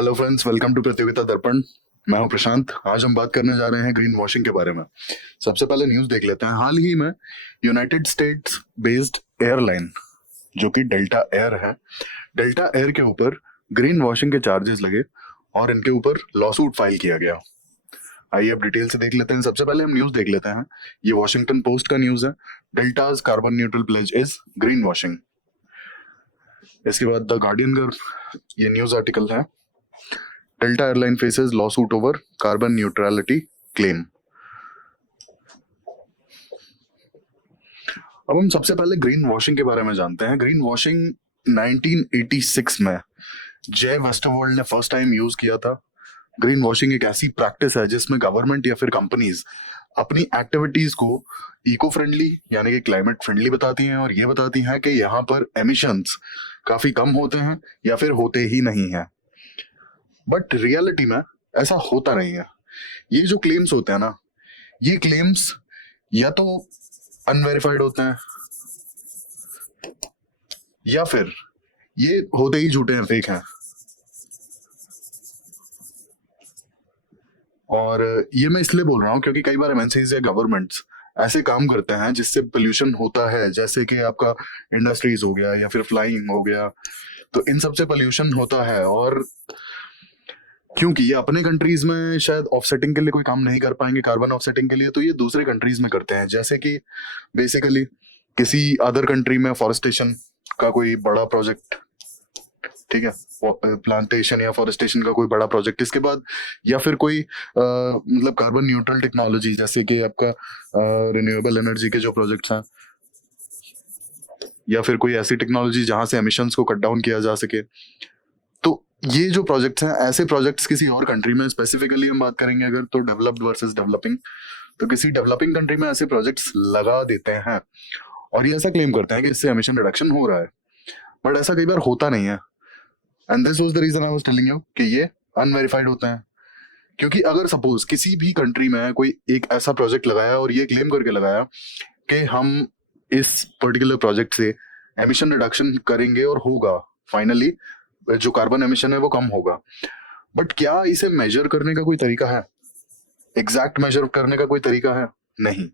Hello friends, welcome to प्रतियोगिता दर्पण। मैं हूं प्रशांत। आज हम बात करने जा रहे हैं ग्रीन वॉशिंग के बारे में। सबसे पहले न्यूज़ देख लेते हैं। हाल ही में यूनाइटेड स्टेट्स बेस्ड एयरलाइन जो कि डेल्टा एयर है, डेल्टा एयर के ऊपर ग्रीन वॉशिंग के चार्जेस लगे और इनके ऊपर लॉसूट फाइल किया गया। आइए अब डिटेल से देख लेते हैं। सबसे पहले हम न्यूज़ देख लेते हैं। ये वॉशिंगटन पोस्ट का न्यूज़ है। Delta's carbon neutral pledge is green washing. इसके बाद द गार्डियन का ये न्यूज़ आर्टिकल है। Delta airline faces lawsuit over carbon neutrality claim. अब हम सबसे पहले ग्रीन वॉशिंग के बारे में जानते हैं। ग्रीन वॉशिंग 1986 में जे वेस्टरवर्ल्ड ने फर्स्ट टाइम यूज किया था। ग्रीन वॉशिंग एक ऐसी प्रैक्टिस है जिसमें गवर्नमेंट या फिर कंपनीज अपनी एक्टिविटीज को इको फ्रेंडली यानी कि क्लाइमेट फ्रेंडली बताती हैं और ये बताती हैं कि यहाँ पर एमिशंस काफी कम होते हैं या फिर होते ही नहीं हैं। बट रियलिटी में ऐसा होता नहीं है। ये जो क्लेम्स होते हैं ना, ये क्लेम्स या तो अनवेरिफाइड होते हैं या फिर ये होते ही झूठे हैं, फेक हैं। और ये मैं इसलिए बोल रहा हूँ क्योंकि कई बार एमएनसीज या गवर्नमेंट्स ऐसे काम करते हैं जिससे पोल्यूशन होता है, जैसे कि आपका इंडस्ट्रीज हो गया या फिर फ्लाइंग हो गया, तो इन सबसे पोल्यूशन होता है। और क्योंकि ये अपने कंट्रीज में शायद ऑफसेटिंग के लिए कोई काम नहीं कर पाएंगे, कार्बन ऑफसेटिंग के लिए, तो ये दूसरे कंट्रीज में करते हैं। जैसे कि बेसिकली किसी अदर कंट्री में फॉरेस्टेशन का कोई बड़ा प्रोजेक्ट, ठीक है, प्लांटेशन या फॉरेस्टेशन का कोई बड़ा प्रोजेक्ट, इसके बाद या फिर कोई मतलब कार्बन न्यूट्रल टेक्नोलॉजी, जैसे कि आपका रिन्यूएबल एनर्जी के जो प्रोजेक्ट्स हैं, या फिर कोई ऐसी टेक्नोलॉजी जहां से एमिशंस को कट डाउन किया जा सके। तो ये जो प्रोजेक्ट्स हैं, ऐसे प्रोजेक्ट्स किसी और कंट्री में, स्पेसिफिकली हम बात करेंगे अगर तो डेवलप्ड वर्सेस डेवलपिंग, तो किसी डेवलपिंग कंट्री में ऐसे प्रोजेक्ट्स लगा देते हैं और ये ऐसा क्लेम करते हैं कि इससे एमिशन रिडक्शन हो रहा है। बट ऐसा कई बार होता नहीं है। And this was the reason I was telling you कि ये अनवेरिफाइड होते हैं। क्योंकि अगर सपोज किसी भी कंट्री में कोई एक ऐसा प्रोजेक्ट लगाया और ये क्लेम करके लगाया कि हम इस पर्टिकुलर प्रोजेक्ट से एमिशन रिडक्शन करेंगे और होगा, फाइनली जो कार्बन एमिशन है वो कम होगा, बट क्या इसे मेजर करने का कोई तरीका है? एग्जैक्ट मेजर करने का कोई तरीका है? नहीं।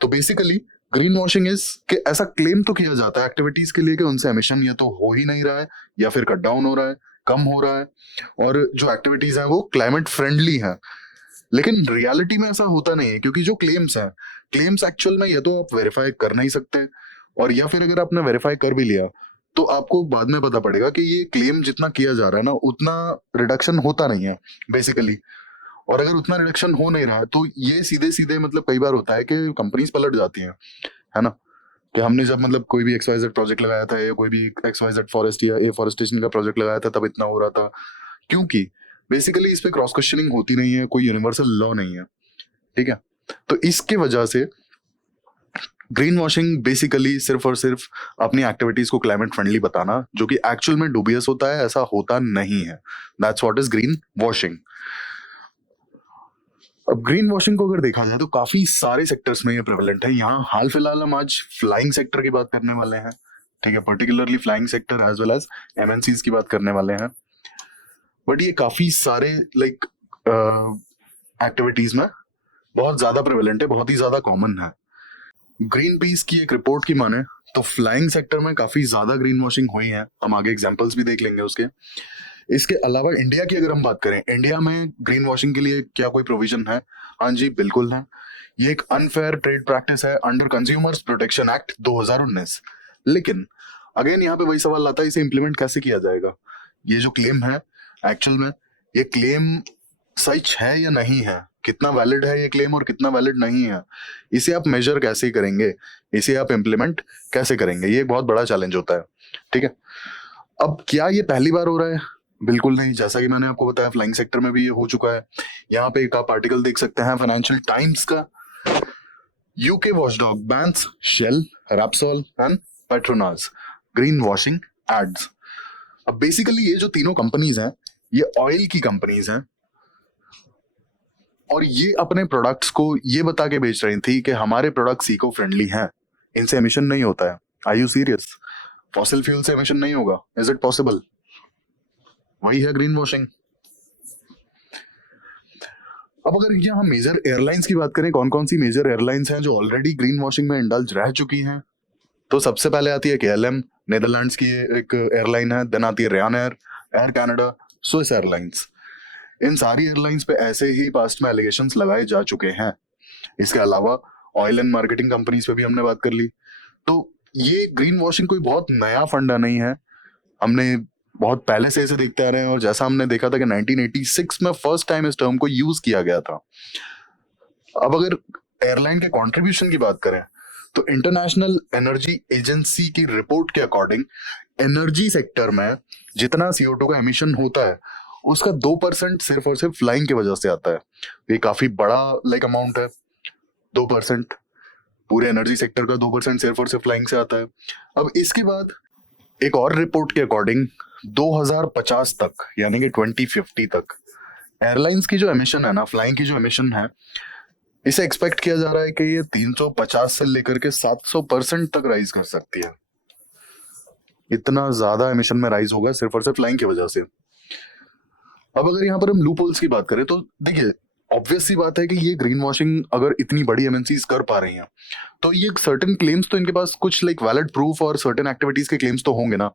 तो बेसिकली ग्रीन वॉशिंग इज कि ऐसा क्लेम तो किया जाता है एक्टिविटीज के लिए कि उनसे एमिशन या तो हो ही नहीं रहा है या फिर कट डाउन हो रहा है, कम हो रहा है, और जो एक्टिविटीज हैं वो क्लाइमेट फ्रेंडली हैं। लेकिन रियलिटी में ऐसा होता नहीं है, क्योंकि जो क्लेम्स हैं, क्लेम्स एक्चुअल में या तो आप वेरीफाई कर नहीं सकते, और या फिर अगर आपने वेरीफाई कर भी लिया तो आपको बाद में पता पड़ेगा कि ये क्लेम जितना किया जा रहा है ना, उतना रिडक्शन होता नहीं है बेसिकली। और अगर उतना रिडक्शन हो नहीं रहा है तो ये सीधे सीधे मतलब कई बार होता है कि कंपनीज पलट जाती हैं, है ना, कि हमने जब मतलब कोई भी XYZ प्रोजेक्ट लगाया था या कोई भी XYZ फॉरेस्ट या एफॉरेस्टेशन का प्रोजेक्ट लगाया था तब इतना हो रहा था, क्योंकि बेसिकली इस पे क्रॉस क्वेश्चनिंग होती नहीं है, कोई यूनिवर्सल लॉ नहीं है, ठीक है। तो इसके वजह से ग्रीन वॉशिंग बेसिकली सिर्फ और सिर्फ अपनी एक्टिविटीज को क्लाइमेट फ्रेंडली बताना, जो कि एक्चुअल में डूबियस होता है, ऐसा होता नहीं है। That's what is green washing. अब ग्रीन वॉशिंग को अगर देखा जाए तो काफी सारे सेक्टर्स में ये प्रेवलेंट है। यहाँ हाल फिलहाल हम आज फ्लाइंग सेक्टर की बात करने वाले हैं, ठीक है, particularly flying sector as well as MNCs की बात करने वाले हैं। बट ये काफी सारे लाइक एक्टिविटीज में बहुत ज्यादा प्रेवलेंट है, बहुत ही ज्यादा कॉमन है। ग्रीन पीस की एक रिपोर्ट की माने तो फ्लाइंग सेक्टर में काफी ज्यादा ग्रीन वॉशिंग हुई है। हम आगे एग्जांपल्स भी देख लेंगे उसके। इसके अलावा इंडिया की अगर हम बात करें, इंडिया में ग्रीन वॉशिंग के लिए क्या कोई प्रोविजन है? हाँ जी, बिल्कुल है। ये एक अनफेयर ट्रेड प्रैक्टिस है अंडर कंज्यूमर्स प्रोटेक्शन एक्ट 2019। लेकिन अगेन यहाँ पे वही सवाल आता है, इसे इंप्लीमेंट कैसे किया जाएगा? ये जो क्लेम है, एक्चुअल में ये क्लेम सच है या नहीं है, कितना वैलिड है ये क्लेम और कितना वैलिड नहीं है, इसे आप मेजर कैसे करेंगे, इसे आप इम्प्लीमेंट कैसे करेंगे, ये एक बहुत बड़ा चैलेंज होता है, ठीक है। अब क्या ये पहली बार हो रहा है? बिल्कुल नहीं। जैसा कि मैंने आपको बताया, फ्लाइंग सेक्टर में भी ये हो चुका है। यहाँ पे एक आप आर्टिकल देख सकते हैं फाइनेंशियल टाइम्स का। UK watchdog bans Shell, Repsol and Petronas green washing ads. अब बेसिकली ये जो तीनों कंपनीज हैं, ये ऑयल की कंपनीज हैं और ये अपने प्रोडक्ट्स को ये बता के बेच रही थी कि हमारे प्रोडक्ट्स इको फ्रेंडली हैं, इनसे एमिशन नहीं होता है। Are you serious? Fossil fuel से एमिशन नहीं होगा? Is it possible? वही है ग्रीन वॉशिंग। अब अगर यहाँ मेजर एयरलाइंस की बात करें, कौन कौन सी मेजर एयरलाइंस हैं जो ऑलरेडी ग्रीन वॉशिंग में इंडल्ज रह चुकी हैं, तो सबसे पहले आती है KLM, नेदरलैंड्स की एक एयरलाइन है। देन आती है Ryanair, Air Canada, Swiss Airlines. इन सारी एयरलाइंस पे ऐसे ही पास्ट में एलिगेशंस लगाए जा चुके हैं। इसके अलावा ऑयल एंड मार्केटिंग कंपनीज पे भी हमने बात कर ली। तो ये ग्रीन वॉशिंग कोई बहुत नया फंडा नहीं है, हमने बहुत पहले से इसे देखते आ रहे हैं। और जैसा हमने देखा था कि 1986 में फर्स्ट टाइम इस टर्म को यूज किया गया था। अब अगर एयरलाइन के कंट्रीब्यूशन की बात करें, तो इंटरनेशनल एनर्जी एजेंसी की रिपोर्ट के अकॉर्डिंग एनर्जी सेक्टर में जितना CO2 का एमिशन होता है उसका 2% सिर्फ और सिर्फ फ्लाइंग की वजह से आता है। ये काफी बड़ा अमाउंट है। 2% पूरे एनर्जी सेक्टर का 2% सिर्फ और सिर्फ फ्लाइंग से आता है। अब इसके बाद एक और रिपोर्ट के अकॉर्डिंग 2050 तक यानी कि 2050 तक एयरलाइंस की जो एमिशन है ना, फ्लाइंग की जो एमिशन है, इसे एक्सपेक्ट किया जा रहा है कि ये 350 से लेकर के 700% तक राइज कर सकती है। इतना ज्यादा एमिशन में राइज होगा सिर्फ और सिर्फ फ्लाइंग की वजह से। अब अगर यहाँ पर हम लूप होल्स की बात करें, तो देखिए ऑब्वियस सी बात है कि ये ग्रीन वॉशिंग अगर इतनी बड़ी एमएनसीज कर पा रही हैं, तो ये सर्टेन क्लेम्स तो इनके पास कुछ वैलिड प्रूफ और सर्टेन एक्टिविटीज के क्लेम्स तो होंगे ना,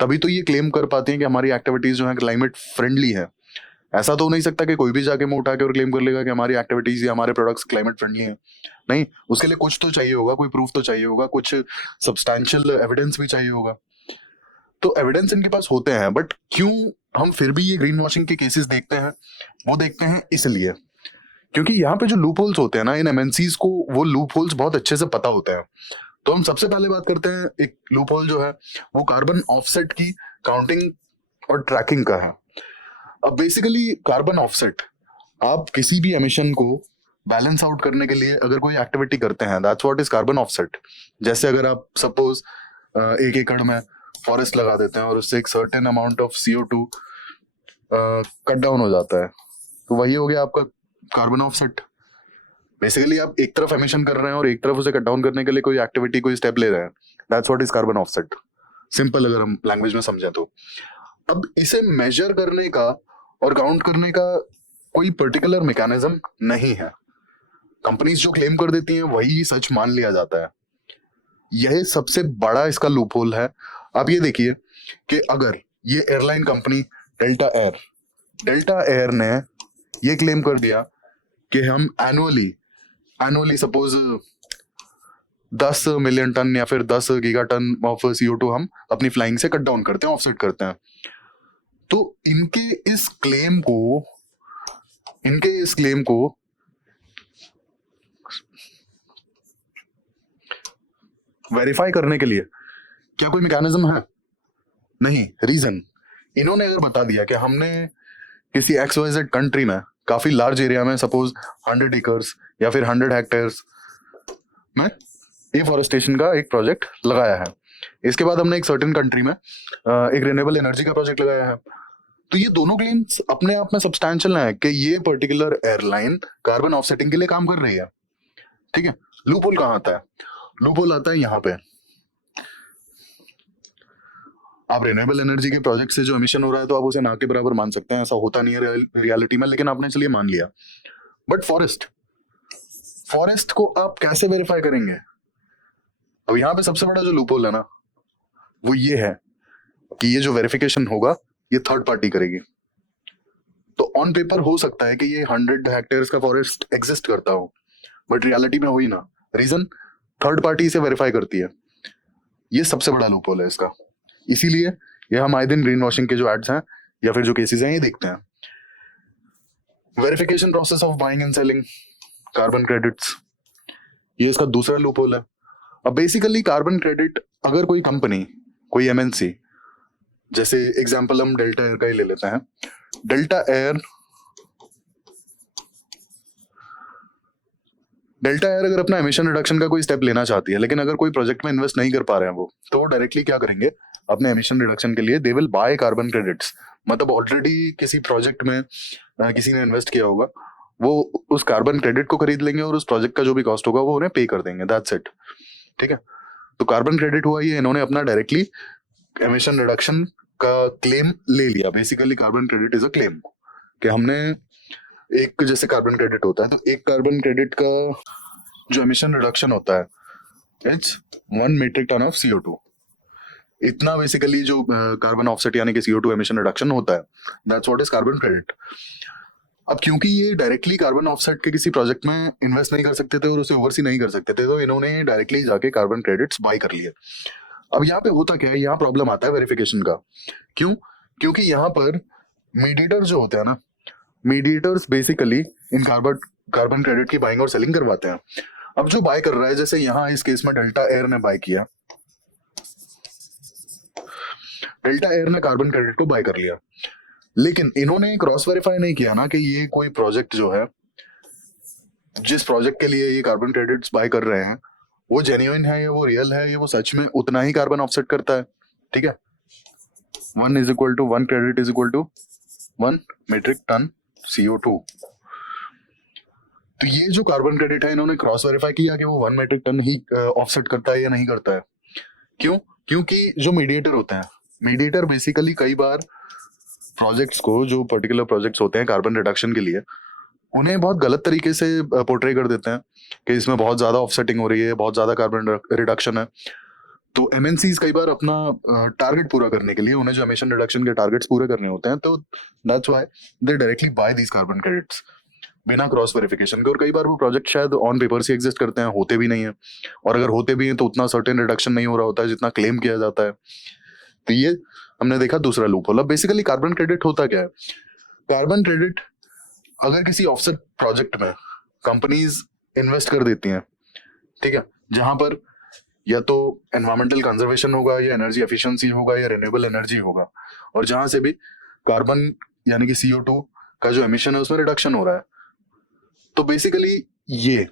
तभी तो ये क्लेम कर पाते हैं कि हमारी एक्टिविटीज जो है क्लाइमेट फ्रेंडली है। ऐसा तो हो नहीं सकता कि कोई भी जाके मुंह उठा के और क्लेम कर लेगा कि हमारी एक्टिविटीज या हमारे प्रोडक्ट्स क्लाइमेट फ्रेंडली हैं। नहीं, उसके लिए कुछ तो चाहिए होगा, कोई प्रूफ तो चाहिए होगा, कुछ सब्सटैंशियल एविडेंस भी चाहिए होगा। तो एविडेंस इनके पास होते हैं, बट क्यों हम फिर भी ये ग्रीन वॉशिंग के केसेस देखते हैं? वो देखते हैं इसलिए क्योंकि यहाँ पे जो लूप होल्स होते हैं ना, इन एमएनसीज को वो लूप होल्स बहुत अच्छे से पता होते हैं। तो हम सबसे पहले बात करते हैं, एक लूप होल जो है वो कार्बन ऑफसेट की काउंटिंग और ट्रैकिंग का है। अब बेसिकली कार्बन ऑफसेट, आप किसी भी एमिशन को बैलेंस आउट करने के लिए अगर कोई एक्टिविटी करते हैं, that's what is carbon offset. जैसे अगर आप सपोज 1 एकड़ में फॉरेस्ट लगा देते हैं और उससे एक certain amount of CO2 cut down हो जाता है, तो वही हो गया आपका कार्बन ऑफसेट। बेसिकली आप एक तरफ एमिशन कर रहे हैं और एक तरफ उसे कट डाउन करने के लिए कोई एक्टिविटी, कोई स्टेप ले रहे हैं, that's what is carbon offset. Simple अगर हम लैंग्वेज में समझें तो। अब इसे मेजर करने का और काउंट करने का कोई पर्टिकुलर मैकेनिज्म नहीं है। कंपनीज जो क्लेम कर देती हैं वही सच मान लिया जाता है। यह सबसे बड़ा इसका लूप होल है। आप ये देखिए कि अगर ये एयरलाइन कंपनी डेल्टा एयर ने ये क्लेम कर दिया कि हम एनुअली सपोज 10 मिलियन टन या फिर 10 गीगाटन ऑफ CO2 हम अपनी फ्लाइंग से कट डाउन करते हैं, ऑफसेट करते हैं, तो इनके इस क्लेम को वेरीफाई करने के लिए क्या कोई मैकेनिज्म है? नहीं। रीजन, इन्होंने अगर बता दिया कि हमने किसी XYZ कंट्री में काफी लार्ज एरिया में सपोज 100 एकर्स या फिर 100 हेक्टेयर्स में एफॉरेस्टेशन का एक प्रोजेक्ट लगाया है, इसके बाद हमने एक सर्टेन कंट्री में एक रिन्यूएबल एनर्जी का प्रोजेक्ट लगाया है, तो ये दोनों क्लेम्स अपने आप में सब्सटैंशियल है कि ये पर्टिकुलर एयरलाइन कार्बन ऑफसेटिंग के लिए काम कर रही है। ठीक है। लूप होल कहाँ आता है? लूप होल आता है यहाँ पे। आप रिन्यूएबल एनर्जी के प्रोजेक्ट से जो एमिशन हो रहा है तो आप उसे ना के बराबर मान सकते हैं, ऐसा होता नहीं है रियलिटी में, लेकिन आपने चलिए मान लिया। बट फॉरेस्ट को आप कैसे वेरीफाई करेंगे? अब यहाँ पे सबसे बड़ा जो लूप होल है ना, वो ये है कि ये जो वेरिफिकेशन होगा ये थर्ड पार्टी करेगी। तो ऑन पेपर हो सकता है कि ये 100 हेक्टेयर्स का फॉरेस्ट एग्जिस्ट करता हो, बट रियलिटी में हो ही ना। रीजन, थर्ड पार्टी इसे वेरीफाई करती है। ये सबसे बड़ा लूप होल है इसका। इसीलिए ये हम आए दिन ग्रीन वॉशिंग के जो एड्स हैं या फिर जो केसेस हैं ये देखते हैं। Verification process of buying and selling carbon credits, ये इसका दूसरा लूप होल है। अब बेसिकली कार्बन क्रेडिट, अगर कोई कंपनी, कोई MNC, जैसे एग्जांपल हम डेल्टा एयर का ही ले लेते हैं। डेल्टा एयर अगर अपना एमिशन रिडक्शन का कोई स्टेप लेना चाहती है, लेकिन अगर कोई प्रोजेक्ट में इन्वेस्ट नहीं कर पा रहे हैं वो, तो डायरेक्टली क्या करेंगे अपने एमिशन रिडक्शन के लिए? They will by carbon credits. मतलब ऑलरेडी किसी प्रोजेक्ट में किसी ने इन्वेस्ट किया होगा, वो उस कार्बन क्रेडिट को खरीद लेंगे और उस प्रोजेक्ट का जो भी कॉस्ट होगा वो उन्हें पे कर देंगे, दैट्स इट। ठीक है। तो कार्बन क्रेडिट हुआ ये इन्होंने अपना डायरेक्टली एमिशन रिडक्शन का क्लेम ले लिया। Basically carbon credit is a claim कि हमने एक, जैसे कार्बन क्रेडिट होता है तो एक कार्बन क्रेडिट का जो एमिशन रिडक्शन होता है it's 1 metric ton of CO2। इतना बेसिकली जो कार्बन ऑफसेट यानी कि CO2 एमिशन रिडक्शन होता है, that's what is carbon credit. अब क्योंकि ये डायरेक्टली कार्बन ऑफसेट के किसी प्रोजेक्ट में इन्वेस्ट नहीं कर सकते थे और उसे ओवरसी नहीं कर सकते थे, तो इन्होंने डायरेक्टली जाके कार्बन क्रेडिट्स बाय कर लिए। अब यहाँ पे होता क्या है, यहाँ प्रॉब्लम आता है वेरिफिकेशन का। क्यों? क्योंकि यहाँ पर मीडिएटर जो होते हैं ना, मीडिएटर्स बेसिकली इन कार्बन क्रेडिट की बाइंग और सेलिंग करवाते हैं। अब जो बाय कर रहा है, जैसे यहाँ इस केस में डेल्टा एयर ने बाय किया, डेल्टा एयर ने कार्बन क्रेडिट को बाय कर लिया, लेकिन इन्होंने क्रॉस वेरीफाई नहीं किया ना कि ये कोई प्रोजेक्ट जो है, जिस प्रोजेक्ट के लिए ये कार्बन क्रेडिट्स बाय कर रहे हैं, वो जेन्युइन है या वो रियल है, या वो सच में उतना ही कार्बन ऑफसेट करता है। ठीक है, 1 credit is equal to 1 metric ton CO2। तो ये जो कार्बन क्रेडिट है, इन्होंने क्रॉस वेरीफाई किया कि वो 1 मीट्रिक टन ही ऑफसेट करता है या नहीं करता है। क्यों? क्योंकि जो मीडिएटर होते हैं, मीडिएटर बेसिकली कई बार प्रोजेक्ट्स को, जो पर्टिकुलर प्रोजेक्ट्स होते हैं कार्बन रिडक्शन के लिए, उन्हें बहुत गलत तरीके से पोर्ट्रे कर देते हैं कि इसमें बहुत ज्यादा ऑफसेटिंग हो रही है, बहुत ज्यादा कार्बन रिडक्शन है। तो MNCs कई बार अपना टारगेट पूरा करने के लिए, उन्हें जो एमिशन रिडक्शन के टारगेट्स पूरे करने होते हैं, तो that's why they directly buy these carbon credits बिना क्रॉस वेरिफिकेशन के। और कई बार वो प्रोजेक्ट शायद ऑन पेपर से एग्जिस्ट करते हैं, होते भी नहीं है, और अगर होते भी हैं तो उतना सर्टेन रिडक्शन नहीं हो रहा होता है जितना क्लेम किया जाता है। तो ये हमने देखा दूसरा लूप होल। अब बेसिकली कार्बन क्रेडिट होता क्या है? कार्बन क्रेडिट अगर किसी ऑफसेट प्रोजेक्ट में कंपनीज इन्वेस्ट कर देती हैं, ठीक है, जहां पर या तो एनवायरमेंटल कंजर्वेशन होगा, या एनर्जी एफिशिएंसी होगा, या रिन्यूएबल एनर्जी होगा, और जहां से भी कार्बन यानी कि CO2 का जो एमिशन है उसमें रिडक्शन हो रहा है, तो बेसिकली ये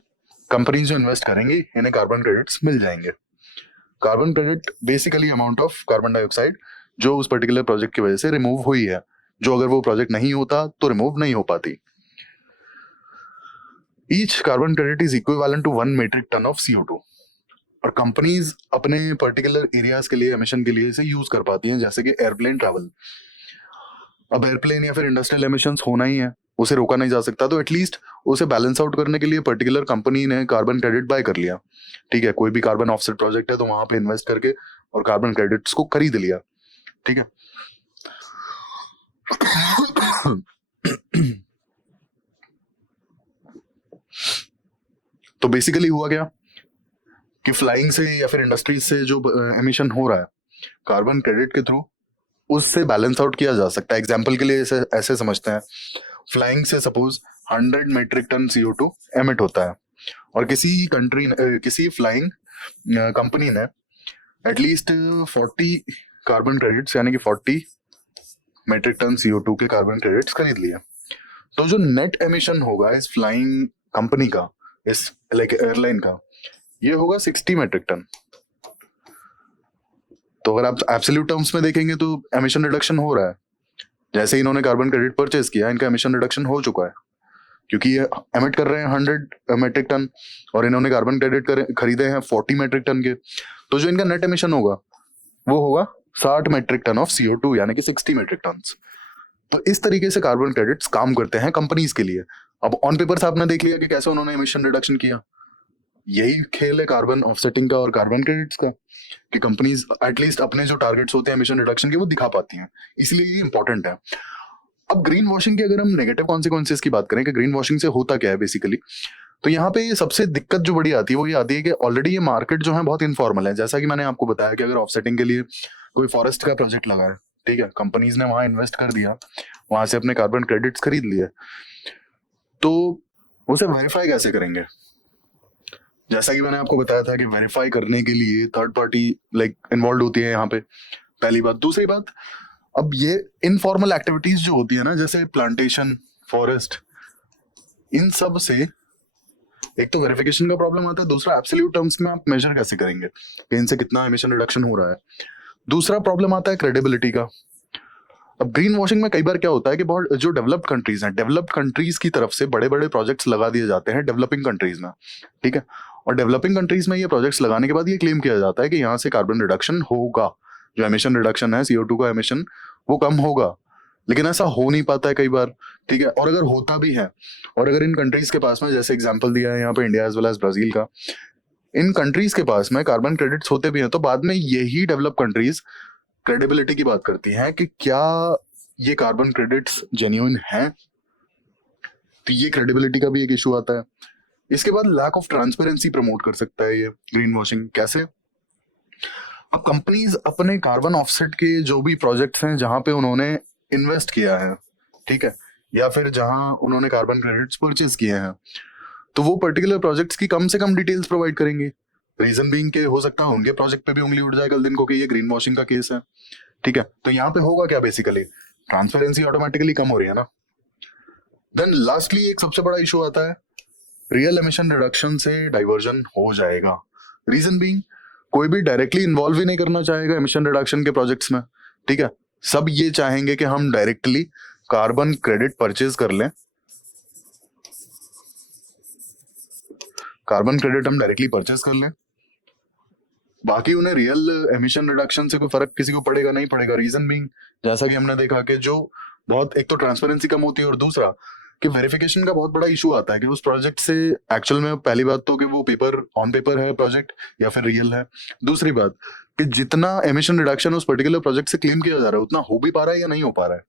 कंपनीज जो इन्वेस्ट करेंगी, इन्हें कार्बन क्रेडिट्स मिल जाएंगे। Carbon credit basically amount of carbon dioxide जो उस पर्टिकुलर प्रोजेक्ट की वजह से रिमूव हुई है, जो अगर वो प्रोजेक्ट नहीं होता तो रिमूव नहीं हो पाती। Each carbon credit is equivalent to 1 metric ton of CO2, और कंपनीज अपने पर्टिकुलर एरियाज के लिए, एमिशन के लिए इसे यूज कर पाती हैं, जैसे कि एयरप्लेन ट्रैवल। अब एयरप्लेन या फिर इंडस्ट्रियल एमिशंस होना ही है, उसे रोका नहीं जा सकता, तो एटलीस्ट उसे बैलेंस आउट करने के लिए पर्टिकुलर कंपनी ने कार्बन क्रेडिट बाय कर लिया। ठीक है, कोई भी कार्बन ऑफसेट प्रोजेक्ट है तो वहां पे इन्वेस्ट करके और कार्बन क्रेडिट्स को खरीद लिया। ठीक है, तो बेसिकली हुआ क्या कि फ्लाइंग से या फिर इंडस्ट्रीज से जो एमिशन हो रहा है कार्बन क्रेडिट के थ्रू, उससे बैलेंस आउट किया जा सकता है। एग्जांपल के लिए ऐसे समझते हैं, फ्लाइंग से suppose 100 metric ton CO2 emit होता है, और किसी फ्लाइंग कंपनी ने एटलीस्ट 40 कार्बन क्रेडिट्स यानी कि 40 मीट्रिक टन CO2 के कार्बन क्रेडिट्स खरीद लिए। तो जो नेट एमिशन होगा इस फ्लाइंग कंपनी का, इस लाइक एयरलाइन का, ये होगा 60 मीट्रिक टन। तो अगर आप एब्सोल्यूट टर्म्स में देखेंगे तो एमिशन रिडक्शन हो रहा है। जैसे इन्होंने कार्बन क्रेडिट परचेज किया, इनका एमिशन रिडक्शन हो चुका है, क्योंकि ये एमिट कर रहे हैं 100 मीट्रिक टन और इन्होंने कार्बन क्रेडिट खरीदे हैं 40 मीट्रिक टन के। तो जो इनका नेट एमिशन होगा वो होगा 60 मीट्रिक टन ऑफ CO2 यानी कि 60 मीट्रिक टन। तो इस तरीके से कार्बन क्रेडिट्स काम करते हैं कंपनीज के लिए। अब ऑन पेपर से आपने देख लिया कि कैसे उन्होंने एमिशन रिडक्शन किया। यही खेल है कार्बन ऑफसेटिंग का और कार्बन क्रेडिट्स का, कि कंपनीज एटलीस्ट अपने जो टारगेट्स होते हैं एमिशन रिडक्शन के वो दिखा पाती हैं, इसलिए ये इंपॉर्टेंट है। अब ग्रीन वॉशिंग की अगर हम नेगेटिव कॉन्सिक्वेंसेस की बात करें कि ग्रीन वॉशिंग से होता क्या है बेसिकली, तो यहाँ पे सबसे दिक्कत जो बड़ी आती है वो ये आती है कि ऑलरेडी ये मार्केट जो है बहुत इनफॉर्मल है। जैसा कि मैंने आपको बताया कि अगर ऑफसेटिंग के लिए कोई फॉरेस्ट का प्रोजेक्ट लगा है, ठीक है, कंपनीज ने वहां इन्वेस्ट कर दिया, वहां से अपने कार्बन क्रेडिट्स खरीद लिए, तो उसे वेरीफाई कैसे करेंगे? जैसा कि मैंने आपको बताया था कि वेरीफाई करने के लिए थर्ड पार्टी लाइक इन्वॉल्व होती है यहाँ पे, पहली बात। दूसरी बात, अब ये इनफॉर्मल एक्टिविटीज जो होती है ना, जैसे प्लांटेशन, फॉरेस्ट, इन सब से एक तो वेरिफिकेशन का प्रॉब्लम आता है, दूसरा एब्सोल्यूट टर्म्स में आप मेजर कैसे करेंगे कि इनसे कितना एमिशन रिडक्शन हो रहा है। दूसरा प्रॉब्लम आता है क्रेडिबिलिटी का। अब ग्रीन वॉशिंग में कई बार क्या होता है कि बहुत जो डेवलप्ड कंट्रीज हैं, डेवलप्ड कंट्रीज की तरफ से बड़े बड़े प्रोजेक्ट्स लगा दिए जाते हैं डेवलपिंग कंट्रीज में, ठीक है, और डेवलपिंग कंट्रीज में ये प्रोजेक्ट्स लगाने के बाद ये क्लेम किया जाता है कि यहाँ से कार्बन रिडक्शन होगा, जो एमिशन रिडक्शन है, CO2 का एमिशन वो कम होगा, लेकिन ऐसा हो नहीं पाता है कई बार, ठीक है। और अगर होता भी है, और अगर इन कंट्रीज के पास में, जैसे एग्जांपल दिया है यहाँ पे India as well as Brazil का, इन कंट्रीज के पास में कार्बन क्रेडिट्स होते भी हैं, तो बाद में यही डेवलप कंट्रीज क्रेडिबिलिटी की बात करती हैं कि क्या ये कार्बन क्रेडिट्स जेन्युइन हैं, तो ये क्रेडिबिलिटी का भी एक इशू आता है। इसके बाद लैक ऑफ ट्रांसपेरेंसी प्रमोट कर सकता है ये ग्रीन वॉशिंग। कैसे? अब कंपनीज अपने कार्बन ऑफसेट के जो भी प्रोजेक्ट्स हैं जहां पे उन्होंने इन्वेस्ट किया है, ठीक है, या फिर जहां उन्होंने कार्बन क्रेडिट्स परचेज किए हैं, तो वो पर्टिकुलर प्रोजेक्ट्स की कम से कम डिटेल्स प्रोवाइड करेंगे। रीजन बीइंग के हो सकता है उनके प्रोजेक्ट पे भी उंगली उठ जाए कल दिन को कि ये ग्रीन वॉशिंग का केस है, ठीक है। तो यहाँ पे होगा क्या, बेसिकली ट्रांसपेरेंसी ऑटोमेटिकली कम हो रही है ना। देन लास्टली एक सबसे बड़ा इशू आता है, रियल एमिशन रिडक्शन से डाइवर्जन हो जाएगा। रीजन बीइंग, कोई भी डायरेक्टली इन्वॉल्व ही नहीं करना चाहेगा एमिशन रिडक्शन के प्रोजेक्ट्स में, ठीक है। सब ये चाहेंगे कि हम डायरेक्टली कार्बन क्रेडिट परचेज कर लें, कार्बन क्रेडिट हम डायरेक्टली परचेज कर लें, बाकी उन्हें रियल एमिशन रिडक्शन से कोई फर्क किसी को पड़ेगा नहीं पड़ेगा। रीजन बीइंग, जैसा कि हमने देखा कि जो बहुत, एक तो ट्रांसपेरेंसी कम होती है, और दूसरा कि वेरिफिकेशन का बहुत बड़ा इशू आता है कि उस प्रोजेक्ट से एक्चुअल में, पहली बात तो कि वो पेपर ऑन पेपर है प्रोजेक्ट या फिर रियल है, दूसरी बात कि जितना एमिशन रिडक्शन उस पर्टिकुलर प्रोजेक्ट से क्लेम किया जा रहा है उतना हो भी पा रहा है या नहीं हो पा रहा है,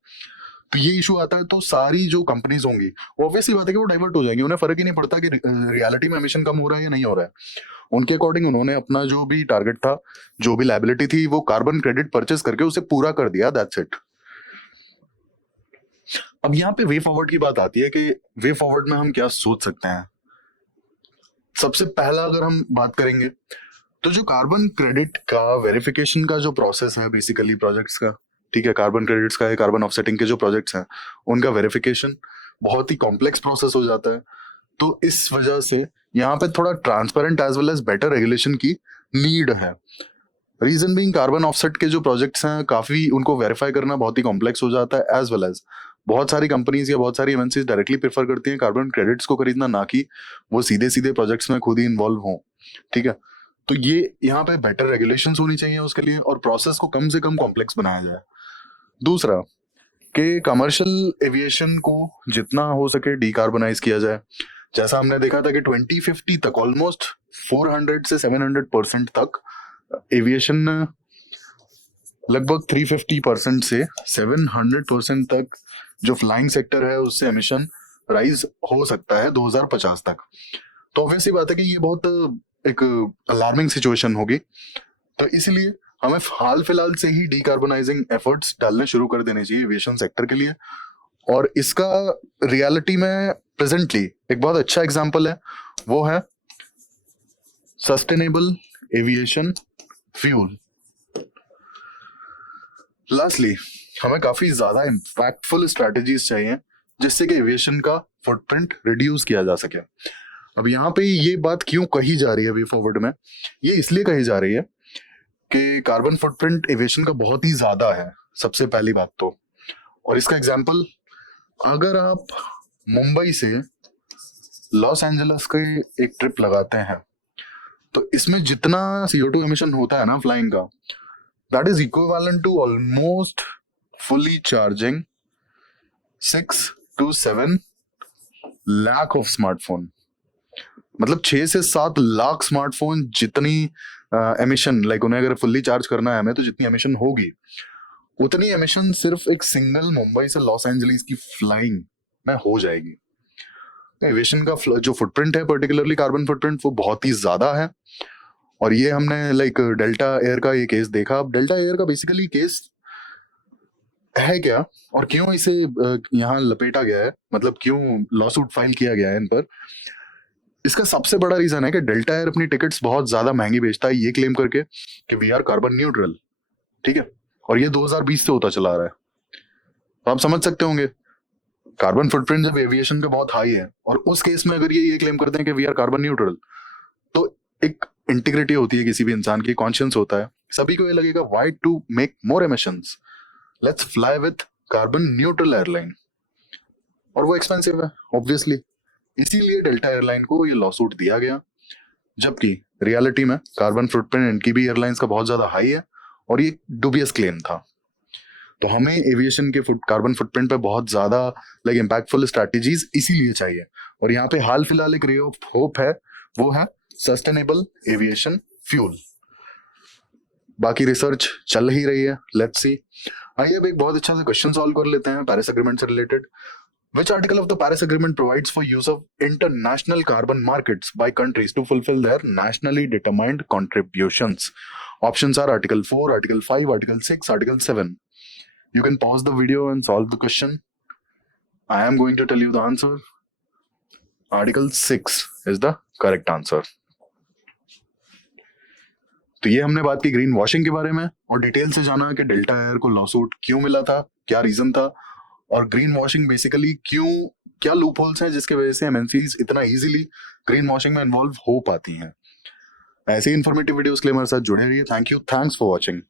तो ये इशू आता है। तो सारी जो कंपनीज होंगी, ऑब्वियसली बात है कि वो डाइवर्ट हो जाएंगी, उन्हें फर्क ही नहीं पड़ता कि रियलिटी में एमिशन कम हो रहा है या नहीं हो रहा है। उनके अकॉर्डिंग उन्होंने अपना जो भी टारगेट था, जो भी लायबिलिटी थी, वो कार्बन क्रेडिट परचेज करके उसे पूरा कर दिया, दैट्स इट। अब यहाँ पे वे फॉरवर्ड की बात आती है कि वे फॉरवर्ड में हम क्या सोच सकते हैं। सबसे पहला अगर हम बात करेंगे तो जो कार्बन क्रेडिट का वेरिफिकेशन का जो प्रोसेस है बेसिकली प्रोजेक्ट्स का, ठीक है, कार्बन क्रेडिट्स का है, कार्बन ऑफसेटिंग के जो प्रोजेक्ट्स हैं उनका वेरिफिकेशन बहुत ही कॉम्प्लेक्स प्रोसेस हो जाता है। तो इस वजह से यहाँ पे थोड़ा transparent as well as better regulation की नीड है। रीजन बीइंग, कार्बन ऑफसेट के जो प्रोजेक्ट्स हैं काफी, उनको वेरीफाई करना बहुत ही कॉम्प्लेक्स हो जाता है, एज वेल एज बहुत सारी कंपनीज या बहुत सारी एमएनसीज डायरेक्टली प्रेफर करती हैं कार्बन क्रेडिट्स को खरीदना, ना कि वो सीधे सीधे प्रोजेक्ट्स में खुद ही इन्वॉल्व हों, ठीक है। तो ये यहाँ पे बेटर रेगुलेशंस होनी चाहिए उसके लिए, और प्रोसेस को कम से कम कॉम्प्लेक्स बनाया जाए। दूसरा कि कमर्शियल एविएशन को जितना हो सके डीकार्बोनाइज किया जाए। जैसा हमने देखा था कि 2050 तक ऑलमोस्ट 400 से 700% तक एविएशन, लगभग 350% से 700% तक जो फ्लाइंग सेक्टर है उससे एमिशन राइज हो सकता है 2050 तक। तो ऑब्वियसली बात है कि ये बहुत एक अलार्मिंग सिचुएशन होगी, तो इसलिए हमें हाल फिलहाल से ही डीकार्बोनाइजिंग एफर्ट्स डालने शुरू कर देने चाहिए एविएशन सेक्टर के लिए। और इसका रियलिटी में प्रेजेंटली एक बहुत अच्छा एग्जांपल है, वो है सस्टेनेबल एविएशन फ्यूल। लास्टली, हमें काफी ज्यादा इम्पैक्टफुल स्ट्रेटजीज चाहिए जिससे कि एविएशन का फुटप्रिंट रिड्यूस किया जा सके। अब यहाँ पे ये बात क्यों कही जा रही है वे फॉरवर्ड में, ये इसलिए कही जा रही है कि कार्बन फुटप्रिंट एविएशन का बहुत ही ज्यादा है, सबसे पहली बात तो। और इसका एग्जांपल, अगर आप मुंबई से लॉस एंजलिस के एक ट्रिप लगाते हैं तो इसमें जितना CO2 एमिशन होता है ना फ्लाइंग का, that is equivalent to almost fully charging 6 to 7 lakh of smartphone. मतलब 6 से 7 लाख स्मार्टफोन जितनी एमिशन, लाइक उन्हें अगर फुल्ली चार्ज करना है हमें, तो जितनी एमिशन होगी उतनी एमिशन सिर्फ एक सिंगल मुंबई से लॉस एंजलिस की फ्लाइंग में हो जाएगी। एविएशन का जो फुटप्रिंट है, पर्टिकुलरली कार्बन फुटप्रिंट, वो बहुत ही ज्यादा है। और ये हमने लाइक डेल्टा एयर का ये केस देखा। अब डेल्टा एयर का बेसिकली केस है क्या और क्यों इसे यहाँ लपेटा गया है, मतलब क्यों लॉसूट फाइल किया गया है इन पर, इसका सबसे बड़ा रीजन है कि डेल्टा एयर अपनी टिकट्स बहुत ज्यादा महंगी बेचता है ये क्लेम करके कि वी आर कार्बन न्यूट्रल, ठीक है। और ये 2020 से होता चला रहा है। तो आप समझ सकते होंगे कार्बन फुटप्रिंट जब एविएशन का बहुत हाई है, और उस केस में अगर ये क्लेम करते हैं कि वी आर कार्बन न्यूट्रल, तो एक इंटीग्रिटी होती है किसी भी इंसान की, कॉन्शियस होता है, सभी को ये लगेगा why to make more emissions, let's fly with carbon neutral airline. और वो एक्सपेंसिव है ऑब्वियसली, इसीलिए डेल्टा एयरलाइन को ये लॉसूट दिया गया, जबकि रियलिटी में कार्बन फुटप्रिंट इनकी भी एयरलाइंस का बहुत ज्यादा हाई है और ये डुबियस क्लेम था। तो हमें एविएशन के कार्बन फुटप्रिंट पे बहुत ज्यादा लाइक इम्पैक्टफुल स्ट्रैटेजीज इसीलिए चाहिए। और यहाँ पे हाल फिलहाल एक रे ऑफ होप है, वो है सस्टेनेबल एविएशन फ्यूल। बाकी रिसर्च चल ही रही है, लेट्स सी। आइए अब एक बहुत अच्छा सा क्वेश्चन सॉल्व कर लेते हैं पेरिस एग्रीमेंट से related. Which article of the Paris Agreement provides for use of international carbon markets by countries to fulfill their nationally determined contributions? Options are Article 4, Article 5, Article 6, Article 7. You can pause the video and solve the question. I am going to tell you the answer. Article 6 is the correct answer. तो ये हमने बात की green washing के बारे में और detail से जाना कि डेल्टा एयर को लॉसूट क्यों मिला था, क्या रीजन था, और ग्रीन वॉशिंग बेसिकली क्यों, क्या लूप होल्स हैं जिसके वजह से एमएनसीज इतना इजीली ग्रीन वॉशिंग में इन्वॉल्व हो पाती हैं। ऐसे ही इंफॉर्मेटिव वीडियोस के लिए हमारे साथ जुड़े रहिए। Thank you, thanks for watching.